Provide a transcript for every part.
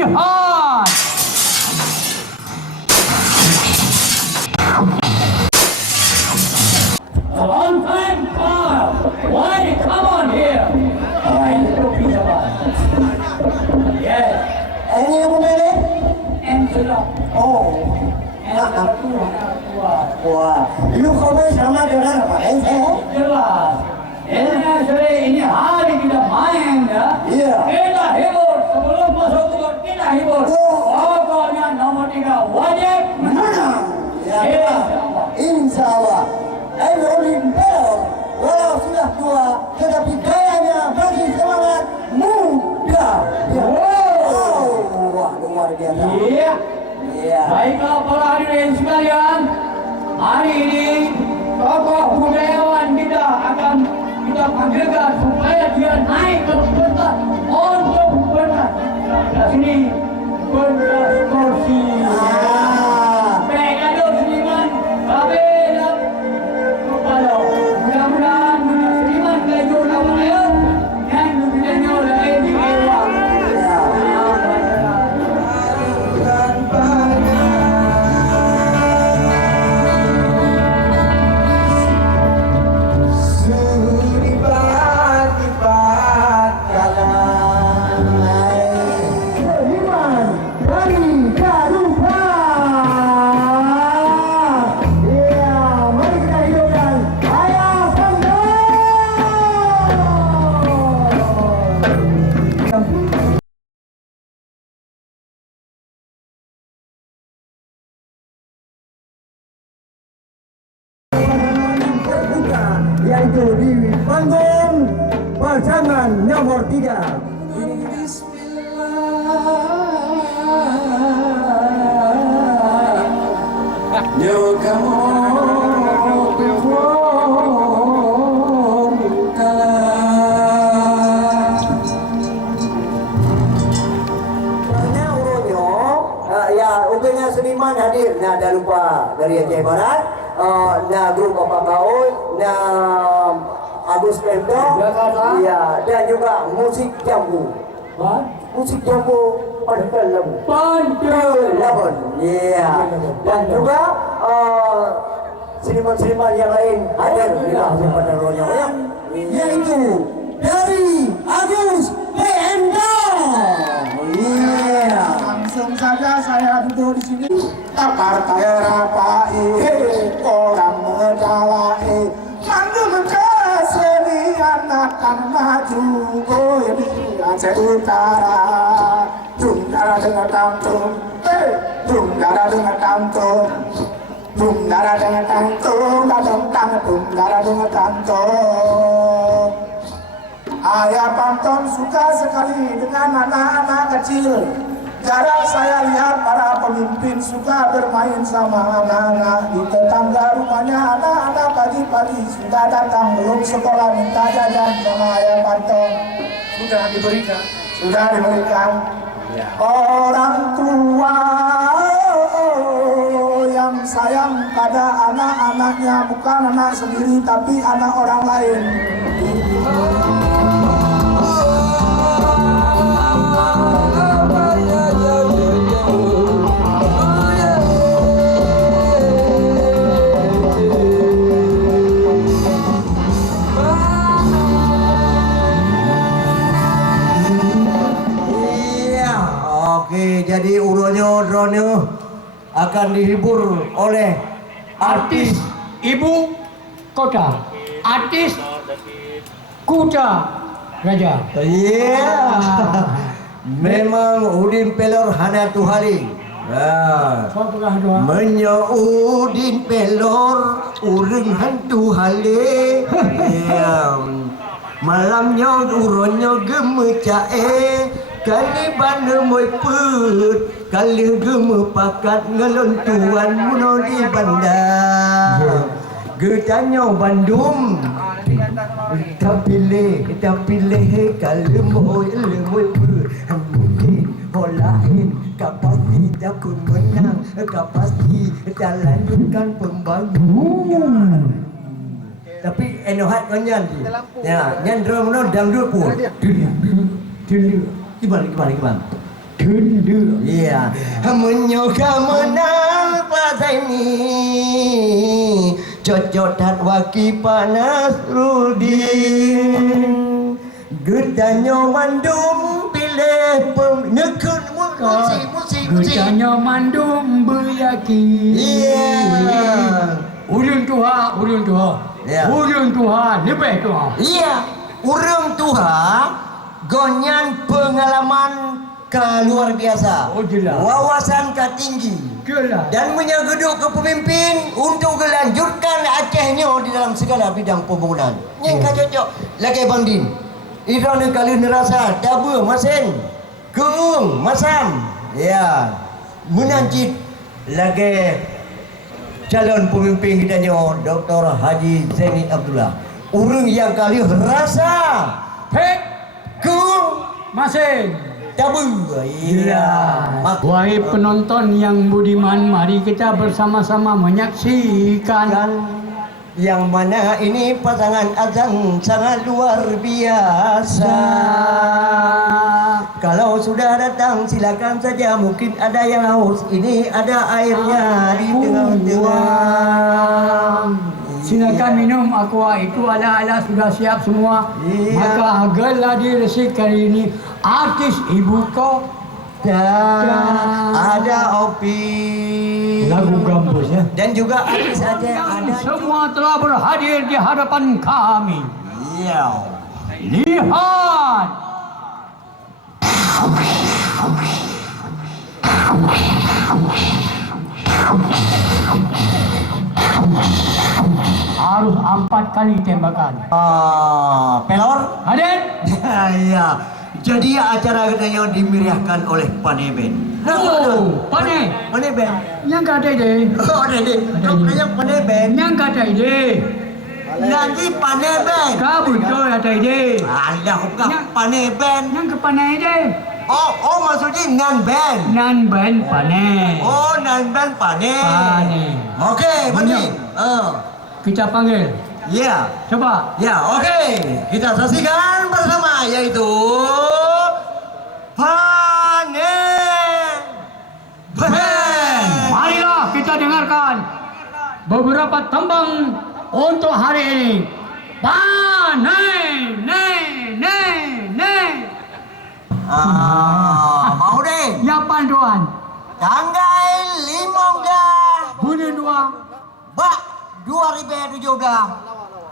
Jihad. A long time fire. Why come on here? I know Peter. Yes. Ini yang memilih? Angela. Oh. Angela tua. Wah, lu komen sama dengan apa? Jelas. Ini hari kita main ya. Iya. Kita hibur sebelum masuk gol kita hibur. Pokoknya nomor 3 wajib menang. Ya, insya Allah. Olimpia walau sudah tua, tetapi gayanya masih semangat muda. Wah, luar biasa. Iya. Iya. Baiklah para hadirin sekalian, hari ini tokoh budayawan kita akan kita panggilkan supaya dia naik ke pentas untuk pentas sini pentas kursi. Baik, seniman, kami kepada mudah-mudahan seniman kejur nama saya yang dibidangnya oleh Edi Ewa. Yaitu di panggung pasangan nomor 3. Ya, seniman hadir. Nah, dah lupa dari Aceh Barat. Nah, grup Bapak Gaul, nah Agus Pento, ya, dan juga musik jambu. Musik jambu Pantel Labun, ya, dan juga seniman-seniman yang lain hadir di dalam penerusnya, yaitu dari Agus Pento. Langsung saja saya duduk di sini. Partai rapai, orang medalai, mandu kesenian akan maju. Oh ini Aceh Utara, dum dara dengan tantum, dum dara dengan tantum, dum dara dengan tantum, dadang tang, dum dara dengan tantum. Ayah Panton suka sekali dengan anak-anak kecil. Jarang saya lihat para pemimpin suka bermain sama anak-anak. Di tetangga rumahnya anak-anak pagi-pagi sudah datang belum sekolah minta jajan sama Ayah Panton. Sudah diberikan. Sudah diberikan. Ya. Orang tua yang sayang pada anak-anaknya bukan anak sendiri tapi anak orang lain. Oke, jadi Uronyo akan dihibur oleh artis Ibu Kota, artis Kuta Raja. Iya. Memang Udin Pelor hana tuhari. Menyo Udin Pelor urang hantu hale. Malamnya Uronyo gemecae. Kali bandar moy put, kali gemu pakat ngelontuan muno di bandar. Getanyo Bandung, kita pilih kali moy put. Mungkin holain, kapasti pun menang, kapasti lanjutkan pembangunan. Tapi enohat konyan, ya, nyan drum no dangdut pun. Gimana? Genda. Iya, menyoka menang pasai ni cocok dat waki panas rudin gedanyo mandum pilih pemnekun musik. Gudanya mandum beryakin. Iya. Ulun Tuhan. Ya. Ulun Tuhan lebih Tuhan. Iya, urang Tuhan gonyan pengalaman ka luar biasa. Oh, jelas. Wawasan ka tinggi. Kelah. Dan menyegeduk ke pemimpin untuk melanjutkan Acehnya di dalam segala bidang pembangunan. Yang ka cocok lagi Bang Din. Irana kali nerasa daba masen. Keung masam. Ya. Menancit lagi calon pemimpin kita Dr. Haji Zaini Abdullah. Urang yang kali rasa Pek keung masing. daba. Iya. Wahai penonton yang budiman, mari kita bersama-sama menyaksikan Yang mana ini pasangan azan sangat luar biasa. Kalau sudah datang silakan saja, mungkin ada yang haus. Ini ada airnya di tengah-tengah. Silakan minum aqua itu ala-ala sudah siap semua. Iya. Maka geladi resik kali ini artis ibu kota. Ada Opi. Lagu gambus ya. Dan juga artis Aceh ada. Semua telah berhadir di hadapan kami. Iya. Lihat. Harus 4 kali tembakan. Pelor. Hadir. Iya. Jadi acara katanya dimeriahkan oleh Paneben. Oh, pane. Paneben. Yang kata ide. Oh, Dede. Katanya Paneben. Yang kata ide. Nanti Paneben. Kau betul kata ide. Ada bukan Paneben. Yang ke pane ide. Oh maksudnya Nan Ben. Nan ben pane. Oh, Nan Ben Pane. Pane. Oke, benar. Kita panggil. Ya. Coba. Ya, oke. Kita saksikan bersama yaitu Paneben. Marilah kita dengarkan beberapa tembang untuk hari ini. Mau deh. Ya panduan. Tanggal 5 Bulan 2. Bak 2017.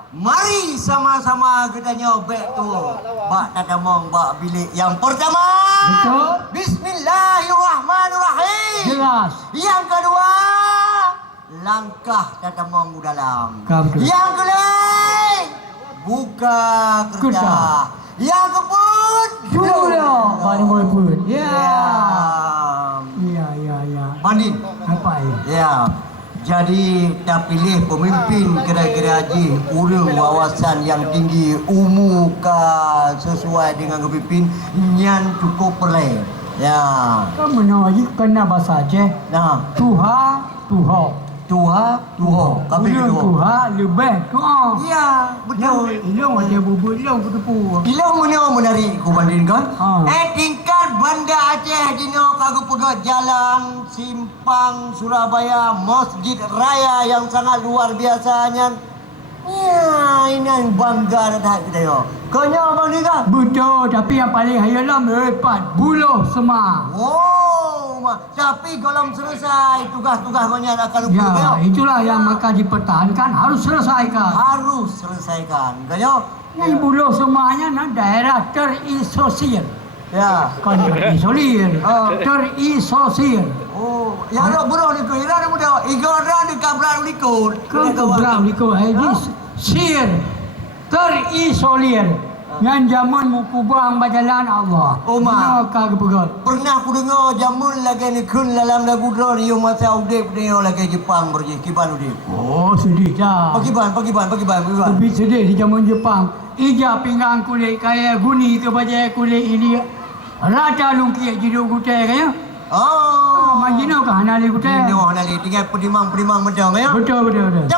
Mari sama-sama kita nyobek tu. Bak tatamong bak bilik yang pertama. Betul. Bismillahirrahmanirrahim. Jelas. Yang kedua, langkah tatamong dalam. Betul. Yang kedua, buka kerja. Kerja. Yang keempat, Jula. Paling boleh pun. Ya. Ya. Ya. Banding. Apa ya? Ya. Jadi dah pilih pemimpin kira-kira haji urang wawasan yang tinggi umuka sesuai dengan kepemimpin yang cukup perle. Ya. Kau menawari kena bahasa Aceh. Nah, Tuha. Tuha. Kami Ulang Tuha. Tuha lebih Tuha. Ya, betul. Ilong ada bubur ilong ketepu. Ilang mana menarik ku bandingkan. Ha. Tingkat Banda Aceh dino kagak pegat jalan simpang Surabaya Masjid Raya yang sangat luar biasanya. Ya, ini yang bangga dah kita yo. Kanya bandingkan. Betul, tapi yang paling hayalah merepat buluh semar. Tapi kalau selesai tugas-tugas kanya akan lupa. Ya, itulah yang maka dipertahankan harus selesaikan. Harus selesaikan. Kanya. Yang buluh semarnya daerah terisolir. Ya. Kan terisolir. Terisolir. Oh, ya lo bro ni ko ira ni muda. Igora ni kabra ni ko. Kau berang di kau ini sir terisolir. Yang zaman mukubang berjalan Allah. Oma. Kau kepegat. Pernah aku dengar jamun lagi ni kun dalam lagu drone yo masa udip ni lagi Jepang berje kiban udip. Oh, sedih dah. Pakiban. Lebih sedih di zaman Jepang. Ija pinggang kulit kaya guni ke bajai kulit ini. Raja lungki jidu kutai kaya. Oh. Majino ke hanali kutai. Ini orang tinggal pedimang medang ya. Betul. Tapi